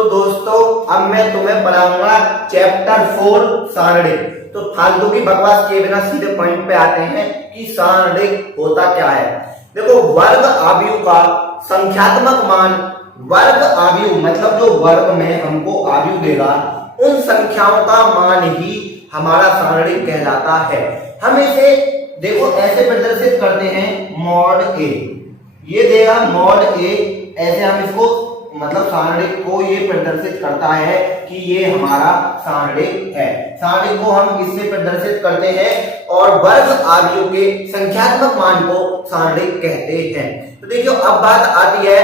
तो दोस्तों अब मैं तुम्हें पढ़ाऊंगा चैप्टर 4 सारणिक। तो फालतू की बकवास किए बिना सीधे पॉइंट पे आते हैं कि सारणिक होता क्या है। देखो, वर्ग आव्यूह का संख्यात्मक मान, वर्ग आव्यूह मतलब जो वर्ग में हमको आव्यूह देगा उन संख्याओं का मान ही हमारा सारणिक कहलाता है। हम इसे देखो ऐसे प्रदर्शित करते हैं, मॉड ए, ये देगा मॉड ए, ऐसे हम इसको मतलब सारणिक को ये प्रदर्शित करता है कि ये हमारा सारणिक है। सारणिक को हम इससे प्रदर्शित करते हैं और वर्ग आव्यूह के संख्यात्मक मान को सारणिक कहते हैं। तो देखिए अब बात आती है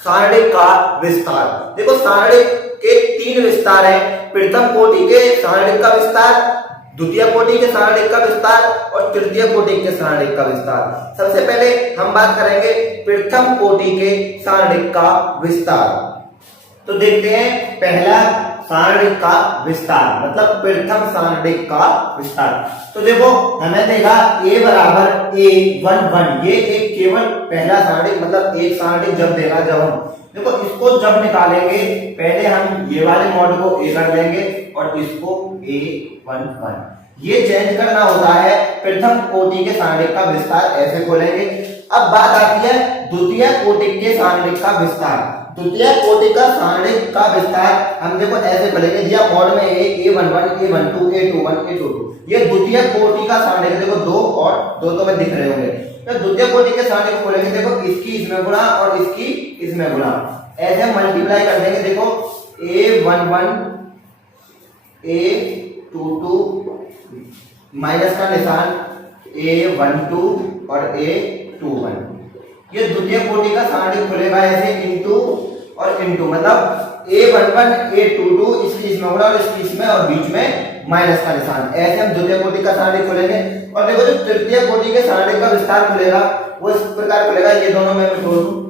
सारणिक का विस्तार। देखो सारणिक के 3 विस्तार हैं, प्रथम कोटि के सारणिक का विस्तार, द्वितीय कोटि के सारणिक का विस्तार और तृतीय कोटि के सारणिक का विस्तार। सबसे पहले हम बात करेंगे प्रथम कोटि के सारणिक का विस्तार। तो देखते हैं पहला सारणिक का विस्तार मतलब प्रथम सारणिक का विस्तार। तो देखो हमें देगा a बराबर a11, ये एक केवल पहला सारणिक मतलब एक सारणिक जब देगा, जब हम देखो इसको जब निकालेंगे पहले हम ये वाले मॉड को a कर देंगे और इसको a11, ये चेंज करना होता है प्रथम कोटि के सारणिक का विस्तार, ऐसे खोलेंगे। अब बात आती है द्वितीय कोटि के सारणिक का विस्तार। द्वितीय कोटि का सारणिक का विस्तार हम देखो ऐसे खोलेंगे, दिया मॉड में a11, a12, a21, a22, ये द्वितीय कोटि का सारणिक, देखो 2 और 2 तो में दिख रहे होंगे। तो द्वितीय कोटि के सारणिक खोलेंगे, देखो इसकी इसमें गुणा और इसकी इसमें गुणा, ऐसे मल्टीप्लाई कर देंगे। देखो a11, a22 माइनस का निशान, a12 और a21, ये द्वितीय कोटि का सारणिक खुलेगा ऐसे इंटू और इंटू, मतलब a11, a22 इसकी इसमें गुणा और इसकी इसमें और बीच में माइनस का निशान, ऐसे हम द्वितीय कोटि का सारणिक खोलेंगे। और देखो जो तृतीय कोटि के सारणिक का विस्तार खुलेगा वो इस प्रकार खुलेगा, ये दोनों में छोड़ दूं।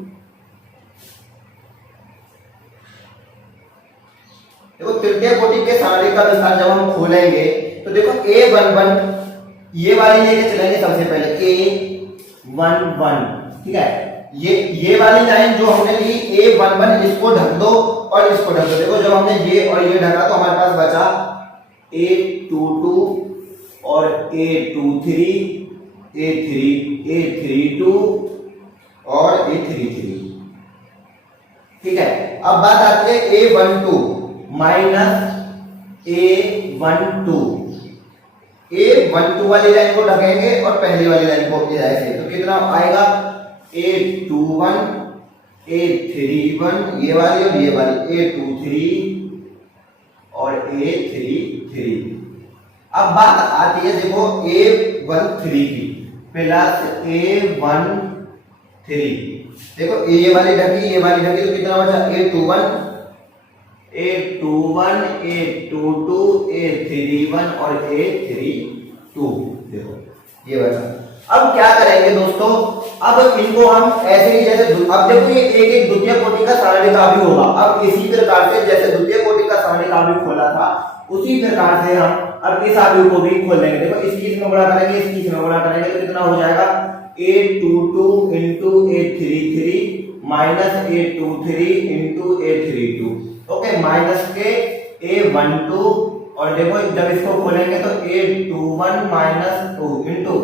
देखो तृतीय कोटि के सारणिक का विस्तार जब हम खोलेंगे तो देखो a11 ये वाली लेके चलेंगे सबसे पहले a11, ठीक है। ये वाली लाइन जो हमने ली a11, इसको ढक दो और इसको ढक दो। देखो जब हमने ये और ये ढका तो हमारे पास बचा a22 और a23, a32 और a33, ठीक है। अब बात आती है a12 माइनस a12, a12 वाली लाइन को ढकेंगे और पहली वाली लाइन को ऐसे, तो कितना आएगा a21, a31, ये वाली और ये वाली a23 और a33। अब बात आती है देखो a13 की प्लस a13, देखो ये वाली ढकी तो कितना बचा a21, a22, a31 और a32, देखो ये बचा। अब क्या करेंगे दोस्तों, अब इनको हम ऐसे ही जैसे अब देखो ये एक द्वितीय कोटि का सारणिक आव्यूह होगा। अब इसी प्रकार से जैसे द्वितीय कोटि का सारणिक आव्यूह खोला था उसी प्रकार से हम अब इस आव्यूह को भी खोल लेंगे। देखो इसकी इसमें गुणा करेंगे, इसकी इसमें गुणा करेंगे तो कितना हो जाएगा a22 into a33 minus a23 into a32, okay, minus के a12 और देखो जब इसको खोलेंगे तो a21 माइनस 2 इंटू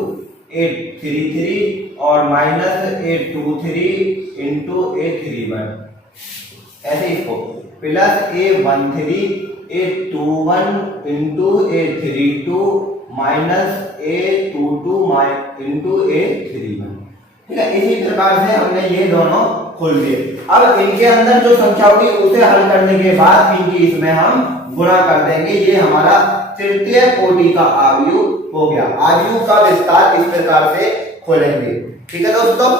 a33 और माइनस a23 इंटू a31, ऐसे इसको plus a13 a21 into a32 minus a22 into a31, ठीक है। इसी प्रकार से हमने ये दोनों खोल दिए। अब इनके अंदर जो संख्या होगी उसे हल करने के बाद इनकी इसमें हम गुणा कर देंगे, ये हमारा तृतीय कोटि का आव्यूह हो गया। आव्यूह का विस्तार इस प्रकार से खोलेंगे, ठीक है दोस्तों।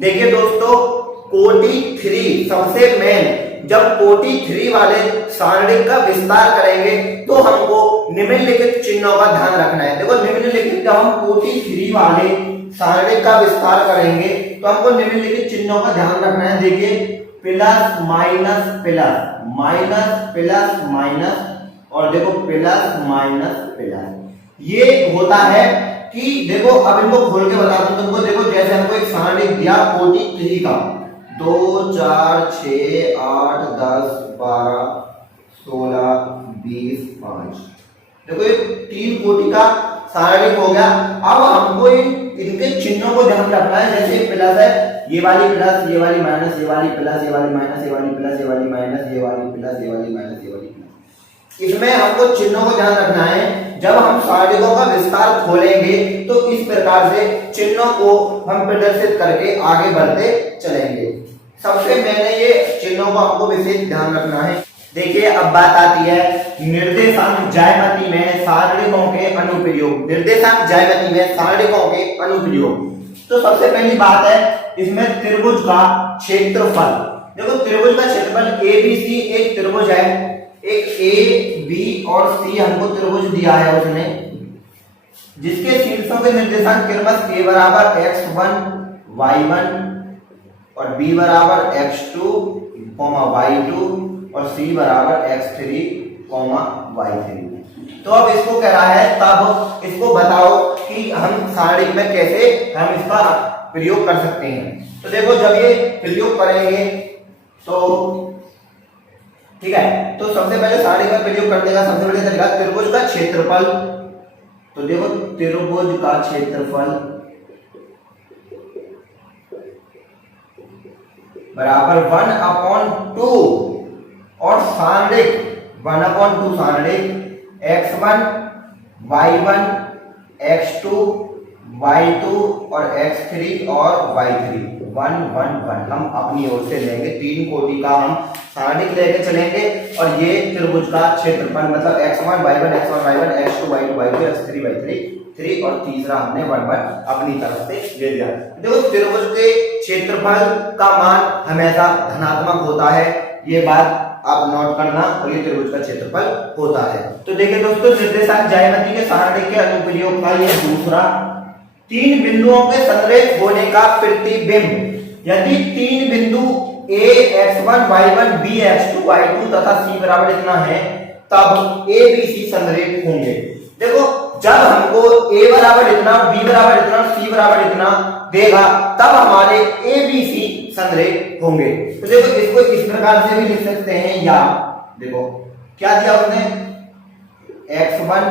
देखिए दोस्तों कोटि 3 सबसे मेन, जब कोटि 3 वाले सारणिक का विस्तार करेंगे तो हमको निम्नलिखित चिन्हों का ध्यान रखना है। देखो निम्नलिखित, जब हम कोटि 3 वाले सारणिक का विस्तार करेंगे तो हमको निम्नलिखित चिन्हों का ध्यान रखना है। देखिए plus minus plus, minus plus minus और देखो प्लस माइनस प्लस, ये होता है कि देखो अब इनको खोल के बता दूं तुमको। देखो जैसे हमको एक सारणिक दिया कोटि 3 का, 2 4 6 8 10 12 16 20 5। देखो ये 3 कोटि का सारणिक हो गया। अब हमको इनके चिन्हों को ध्यान रखना है। जैसे प्लस है, ये वाली प्लस, ये वाली माइनस, ये वाली प्लस, ये वाली माइनस, ये वाली प्लस, ये वाली माइनस, ये वाली प्लस, ये वाली माइनस, ये वाली प्लस। इसमें हमको चिन्हों को ध्यान रखना है। जब हम सारणिकों का विस्तार खोलेंगे तो इस प्रकार से चिन्हों को हम प्रदर्शित करके आगे बढ़ते चलेंगे। सबसे पहले ये चिन्हों को हमको विशेष ध्यान रखना है। देखिए अब बात आती है निर्देशांक ज्यामिति में सारणिकों के अनुप्रयोग। निर्देशांक ज्यामिति में सारणिकों के अनुप्रयोग। तो सबसे पहली बात है इसमें त्रिभुज का क्षेत्रफल। देखो त्रिभुज का क्षेत्रफल ABC एक त्रिभुज है, एक A B और C हमको त्रिभुज दिया है उसने, जिसके शीर्षों के निर्देशांक क्रमशः A बराबर x1 y1 और B बराबर x2 y2 और C बराबर x3 y3। तो अब इसको कह रहा है, तब इसको बताओ कि हम सारणिक में कैसे हम इसका प्रयोग कर सकते हैं। तो देखो जब ये प्रयोग करेंगे तो ठीक है, तो सबसे पहले सारणिक में प्रयोग करने का सबसे पहले तरीका त्रिभुज का क्षेत्रफल। तो देखो त्रिभुज का क्षेत्रफल बराबर 1/2 और सारणिक 1/2 सारणिक x1 y1 x2 y2 और x3 और y3 1 1 1 हम अपनी ओर से लेंगे। 3 कोटि का हम सारणिक लेके चलेंगे और ये त्रिभुज का क्षेत्रफल मतलब x1 y1 x2 y2 y3 x3 y3 3 और तीसरा हमने 1 1 अपनी तरफ से ले लिया। देखो त्रिभुज के क्षेत्रफल का मान हमेशा धनात्मक होता है, ये बात आप नोट करना, और ये त्रिभुज का क्षेत्रफल होता है। तो देखिए दोस्तों निर्देशांक ज्यामिति के सारणिक के अनुप्रयोग का ये दूसरा, 3 बिंदुओं के संरेख होने का प्रतिबिंब। यदि 3 बिंदु A x1 y1 B x2 y2 तथा C बराबर इतना है तब ABC संरेख होंगे। देखो जब हमको A बराबर इतना, B बराबर इतना, C बराबर इतना देगा तब हमारे ABC संरेख होंगे। तो देखो इसको इस प्रकार से भी लिख सकते हैं, या देखो क्या दिया उसने x1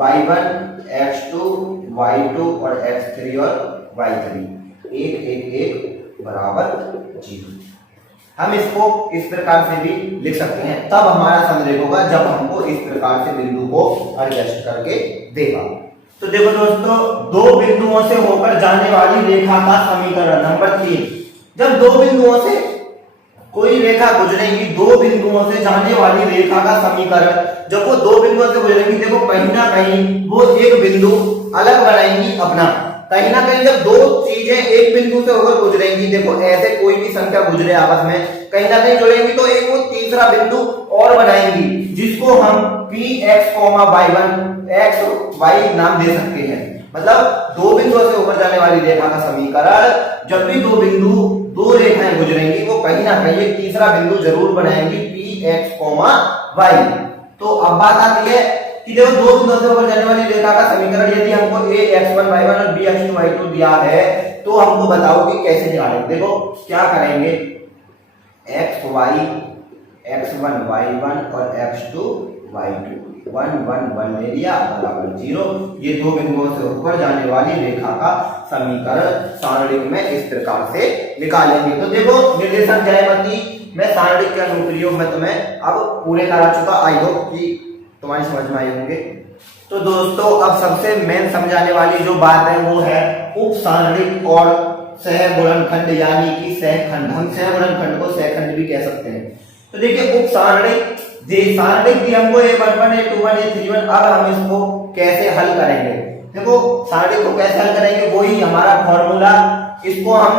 y1 x2 y2 और x3 और y3 1 1 1 बराबर 0। हम इसको इस प्रकार से भी लिख सकते हैं, तब हमारा संरेख होगा जब हमको इस प्रकार से बिंदु को एडजस्ट करके देगा। तो देखो दोस्तों 2 बिंदुओं से होकर जाने वाली रेखा का समीकरण नंबर 3। जब 2 बिंदुओं से कोई रेखा गुजरेगी, 2 बिंदुओं से जाने वाली रेखा का समीकरण, जब वो 2 बिंदुओं से गुजरेगी देखो कहीं ना कहीं वो एक बिंदु अलग बनाएंगी अपना। कहीं ना कहीं जब 2 चीजें एक बिंदु से होकर गुजरेंगी, देखो ऐसे कोई भी संख्या गुजरे आपस में कहीं ना कहीं जुड़ेंगी तो एक वो तीसरा बिंदु और बनाएंगी, जिसको हम px, y1 x y नाम दे सकते हैं। मतलब 2 बिंदुओं से होकर जाने वाली रेखा का समीकरण, जब भी 2 बिंदु 2 रेखाएं गुजरेंगी वो कहीं ना कहीं एक तीसरा बिंदु जरूर बनाएंगी px, y। तो अब बात आती है कि देखो 2 बिंदुओं से होकर जाने वाली रेखा का समीकरण यदि हमको a x1 y1 और b x2 y2 दिया है तो हमको बताओ कि कैसे निकालेंगे। देखो क्या करेंगे, x y x1 y1 और x2 y2 1 1 1 ले लिया बराबर 0। ये 2 बिंदुओं से होकर जाने वाली रेखा का समीकरण सारणिक में इस प्रकार से निकालेंगे। तो देखो निर्देशांक ज्यामिति में सारणिक के अनुप्रयोग में तुम्हें अब पूरे करा चुका, आई होप कि तुम्हारी समझ में आए होंगे। तो दोस्तों अब सबसे मेन समझाने वाली जो बात है वो है उप सारणिक और सहगुणनखंड, यानी कि सहखंड। हम सहगुणनखंड को सहखंड भी कह सकते हैं। तो देखिए उप सारणिक सारणिक भी हमको a11 a21 a31, अब हम इसको कैसे हल करेंगे। देखो सारणिक को कैसे हल करेंगे, वही हमारा फॉर्मूला। इसको हम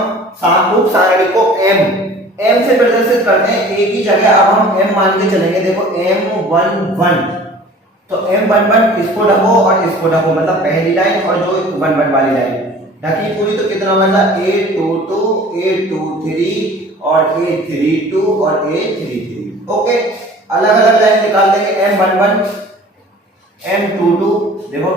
उप सारणिक को m से प्रदर्शित करते हैं, एक ही जगह अब हम m मान के चलेंगे। देखो m11, तो m11 इसको ढको और इसको ढको, मतलब पहली लाइन और जो 11 वाली लाइन ढकी पूरी, तो कितना बचा a22 a23 और a32 और a33। ओके, अलग अलग लाइन निकाल देंगे। m11 m22 देखो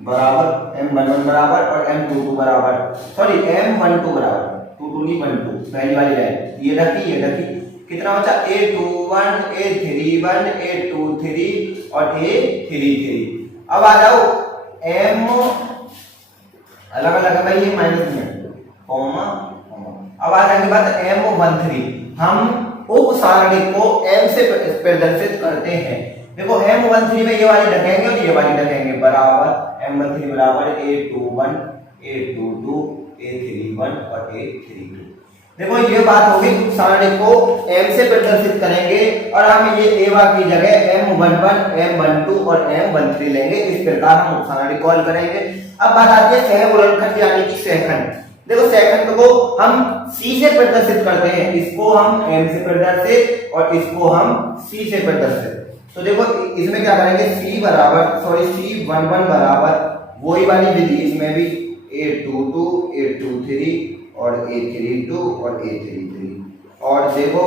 बराबर m11 बराबर और m22 बराबर, सॉरी m12 बराबर टू नहीं 1 2, पहली वाली लाइन ये रखी, कितना बचा A21 A31 A23 और A33। अब आ जाओ M अलग अलग है भाई, ये माइनस में कॉमा। अब आ जाने के बाद M13 हम उप सारणी को M से प्रदर्शित करते हैं। देखो M13 में ये वाली रखेंगे और ये वाली रखेंगे, बराबर M13 बराबर A21 A22 A31 और A32। देखो ये बात होगी, उप सारणी को M से प्रदर्शित करेंगे और हम ये एवा की जगह M11 M12 और M13 लेंगे। इस प्रकार हम उप सारणी कॉल करेंगे। अब बात आती है सह गुणनखंड यानी कि सहखंड। देखो सहखंड को हम C से प्रदर्शित करते हैं, इसको हम M से प्रदर्शित और इसको हम C से प्रदर्शित। तो देखो इसमें क्या करेंगे, C11 बराबर वही वाली विधि, इसमें भी A22 A23 और A32 और A33। और देखो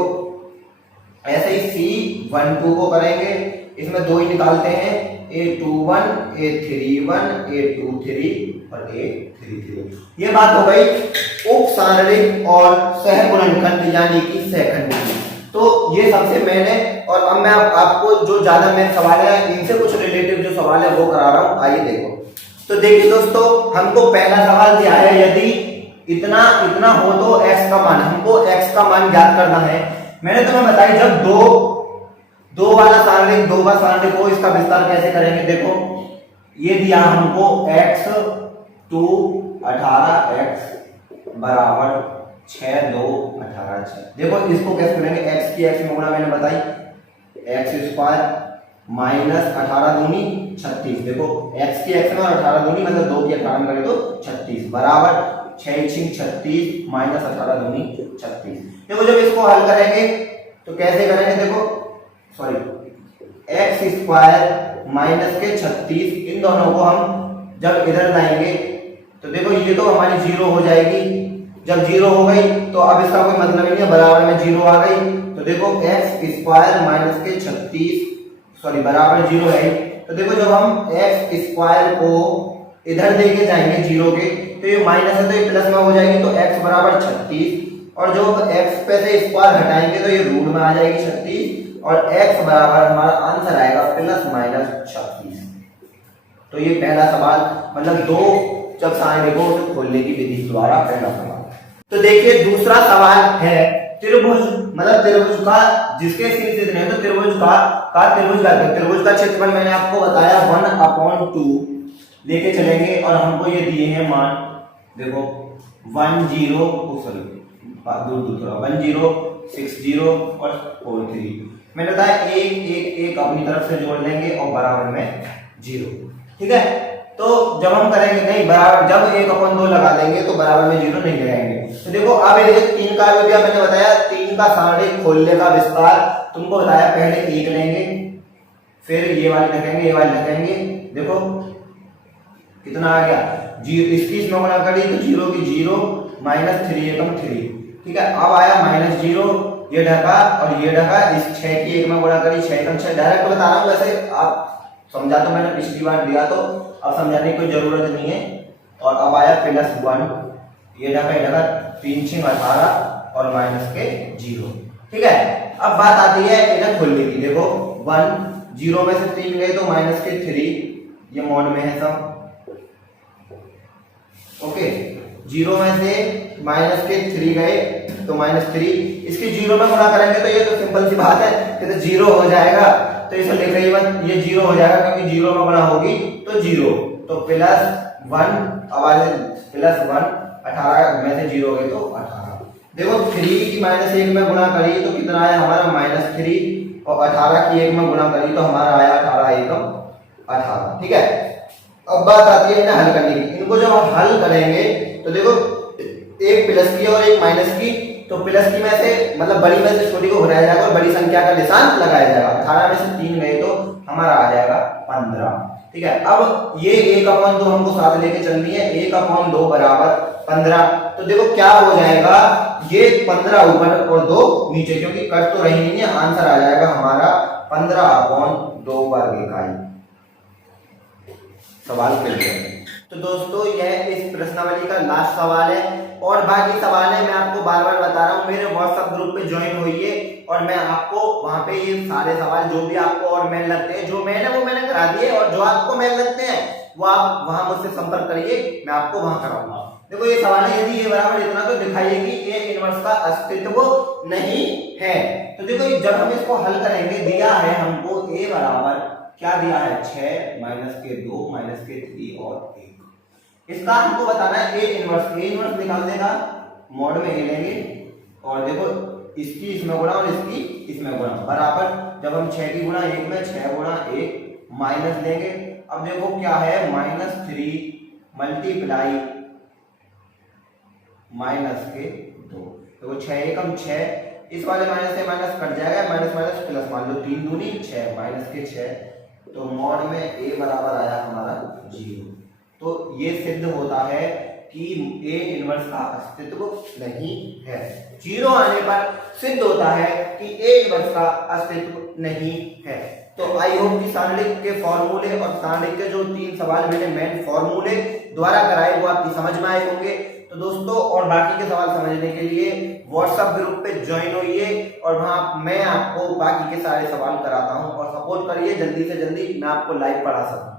ऐसे ही C12 को करेंगे, इसमें दो ही निकालते हैं, A21 A31 A23 और A33। ये बात हो गई उप सारणिक और सह गुणनखंड यानी कि सहखंड की। तो ये सबसे मेन है। और अब मैं आपको जो ज्यादा मेन सवाल है इनसे कुछ रिलेटिव जो सवाल है वो करा रहा हूं, आइए देखो। तो देखिए दोस्तों, हमको पहला सवाल दिया है, यदि इतना इतना हो तो x का मान, हमको x का मान ज्ञात करना है। मैंने तुम्हें बताया जब दो वाला सारणिक, दो का सारणिक हो, इसका विस्तार कैसे करेंगे। देखो ये दिया हमको x 2 18 x बराबर 6 2 18 6। देखो इसको कैसे करेंगे, x की x में गुणा मैंने बताई, x स्क्वायर माइनस 18 दूनी 36। देखो x की x में 18 दूनी मतलब 2 की 18 में करें तो 36 बराबर 6 6 36 माइनस 18 दूनी 36। देखो जब इसको हल करेंगे तो कैसे करेंगे, देखो सॉरी x स्क्वायर माइनस के 36, इन दोनों को हम जब इधर लाएंगे तो देखो ये तो हमारी जीरो हो जाएगी। जब जीरो हो गई तो अब इसका कोई मतलब नहीं है, बराबर में जीरो आ गई। तो देखो x स्क्वायर माइनस के 36 सॉरी बराबर जीरो है। तो देखो जब हम x स्क्वायर को इधर देके जाएंगे जीरो के, तो ये माइनस है तो ये प्लस में हो जाएगी, तो x बराबर 36 और जो x पे से स्क्वायर हटाएंगे तो ये रूट में आ जाएगी 36 और x बराबर हमारा आंसर आएगा प्लस माइनस 36। तो ये पहला सवाल, मतलब दो जब सारणी को खोलने की विधि द्वारा पहला सवाल। तो देखिए दूसरा सवाल है त्रिभुज, मतलब त्रिभुज का जिसके शीर्ष इतने हैं, तो त्रिभुज का क्षेत्रफल मैंने आपको बताया 1/2 लेके चलेंगे और हमको ये दिए हैं मान। देखो 10 60 और 43 मैंने बताया, एक अपनी तरफ से जोड़ लेंगे और बराबर में 0। ठीक है, तो जब हम करेंगे नहीं बराबर, जब 1/2 लगा देंगे तो बराबर में 0 नहीं लगाएंगे। तो देखो अब ये 3 का दिया, मैंने बताया 3 का सारणी खोलने का विस्तार तुमको बताया, पहले 1 लेंगे फिर ये वाली रखेंगे, ये वाली रखेंगे। देखो कितना आ गया, 0 इसमें गुणा करी तो 0 की 0 माइनस 3 एकम 3। ठीक है, अब आया माइनस 0, ये ढका और ये ढका, इस 6 की 1 में गुणा करी 6 एकम 6। डायरेक्ट बता रहा हूं, वैसे आप समझा तो मैंने पिछली बार दिया, तो अब समझाने की कोई जरूरत नहीं है। और अब आया +1, ये ढका 3 6 18 और माइनस के 0। ठीक है, अब बात आती है इधर खोलने की। देखो 1 0 में से 3 गए तो माइनस के 3, ये मोड में है सब। ओके, 0 में से माइनस के 3 गए तो -3, इसके 0 में गुणा करेंगे तो ये तो सिंपल सी बात है, ये तो 0 हो जाएगा। तो इसे लिख रही मत, ये 0 हो जाएगा क्योंकि 0 में गुणा होगी तो 0। तो +1 आवाज +1 18 में से 0 गए तो 18। देखो 3 की -1 में गुणा करी तो कितना आया हमारा -3 और 18 की 1 में गुणा करी तो हमारा आया 18 एकम 18। ठीक है, अब बात आती है इन्हें हल करने की। इनको जब हम हल करेंगे तो देखो एक प्लस की और एक माइनस की, तो प्लस की में से मतलब बड़ी में से छोटी को घटाया जाएगा और बड़ी संख्या का निशान लगाया जाएगा। 18 में से 3 गए तो हमारा आ जाएगा 15। ठीक है, अब ये 1/2 हमको साथ लेके चलनी है, 1/2 बराबर 15। तो देखो क्या हो जाएगा, ये 15 ऊपर और 2 नीचे, क्योंकि कट तो रही नहीं है, आंसर आ जाएगा हमारा 15/2 वर्ग इकाई। सवाल क्लियर है। तो दोस्तों यह इस प्रश्नावली का लास्ट सवाल है और बाकी सवाल है मैं आपको बार बार बता रहा हूँ, मेरे व्हाट्सएप ग्रुप पे ज्वाइन होइए और मैं आपको वहां पे ये सारे सवाल जो भी आपको और मेल लगते हैं, जो मैंने वो मैंने करा दिए और जो आपको मेल लगते हैं वो आप वहां मुझसे संपर्क करिए, मैं आपको वहां कराऊंगा। देखो ये सवाल है, यदि ये बराबर इतना तो दिखाइए कि ए इनवर्स का अस्तित्व नहीं है। तो देखो जब हम इसको हल करेंगे, दिया है हमको ए बराबर क्या दिया है 6 माइनस के 2 माइनस के 3 और 1। इसका हमको बताना है ए इनवर्स निकालने का मॉड में ए लेंगे और देखो इसकी इसमें गुणा और इसकी इसमें गुणा बराबर, जब हम 6 की गुणा 1 में 6 गुणा 1 माइनस लेंगे। अब देखो क्या है -3 मल्टीप्लाई माइनस के 2, तो 6 एकम 6, इस वाले माइनस से माइनस कट जाएगा, माइनस माइनस प्लस, मान लो 3 दूनी 6 माइनस के 6, तो मॉड में ए बराबर आया हमारा 0। तो ये सिद्ध होता है कि ए इनवर्स का अस्तित्व नहीं है। 0 आने पर सिद्ध होता है कि ए इनवर्स का अस्तित्व नहीं है। तो आई होप कि सारणिक के फॉर्मूले और सारणिक के जो 3 सवाल मैंने मेन फॉर्मूले द्वारा कराए वो आपकी समझ में आए होंगे। तो दोस्तों और बाकी के सवाल समझने के लिए व्हाट्सएप ग्रुप पे ज्वाइन होइए और वहां मैं आपको बाकी के सारे सवाल कराता हूं और सपोर्ट करिए जल्दी से जल्दी मैं आपको लाइव पढ़ा सकूं।